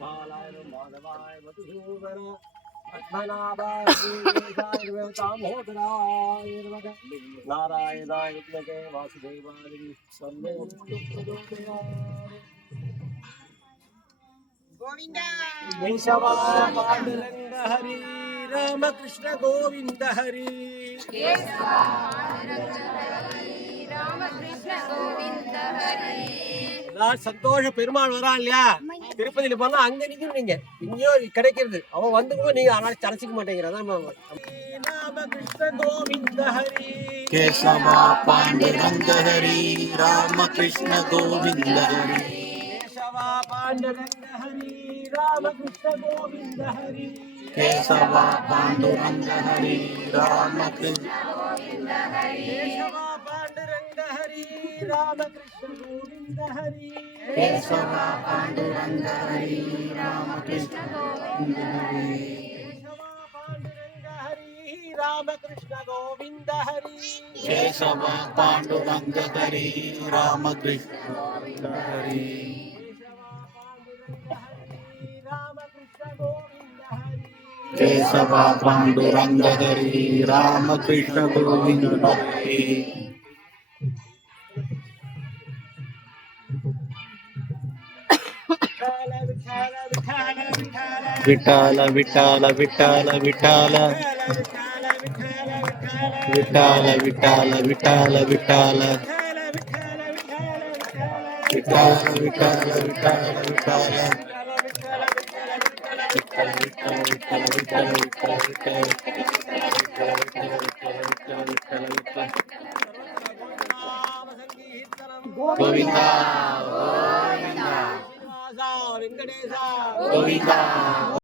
गोपालाय माधवाय मधुसूदन पद्मनाभाय दामोदराय नारायणाय विद्महे वासुदेवाय तन्नो गोविंदा केशवा पांडुरंग हरी राम कृष्ण गोविंद हरी சந்தோஷ பெருமாள் வரான் இல்லையா திருப்பதியில போனா அங்க நிக்கணும் நீங்க இங்கேயோ கிடைக்கிறது அவன் வந்து கூட நீங்க ஆனால் சரசிக்க மாட்டேங்கிறதான் ராமகிருஷ்ண கோவிந்த ஹரி கேசவா பாண்டுரங்க ஹரி ராமகிருஷ்ண கோவிந்த ஹரி கேசவா பாண்டுரங்க ஹரி ராமகிருஷ்ண கோவிந்த ஹரி கேசவா பாண்டுரங்க ஹரி ராமகிருஷ்ண கேசவா பாண்டுரங்க ஹரி ராமகிருஷ்ண கோவிந்த ஹரி கேசவா பாண்டுரங்க ஹரி ராமகிருஷ்ண கோவிந்த ஹரி ராமகிருஷ்ண கோவிந்த ஹரி கேசவா பாண்டுரங்க ஹரி ராமகிருஷ்ண கோவிந்த ஹரி கேசவா பாண்டுரங்க ஹரி ராமகிருஷ்ண கோவிந்த ஹரி விட்டால விட்டால விட்டால விட்டால விட்டால விட்டால விட்டால விட்டால விட்டால விட்டால விட்டால விட்டால கோவிந்தா வெங்கடேசா கோவிந்தா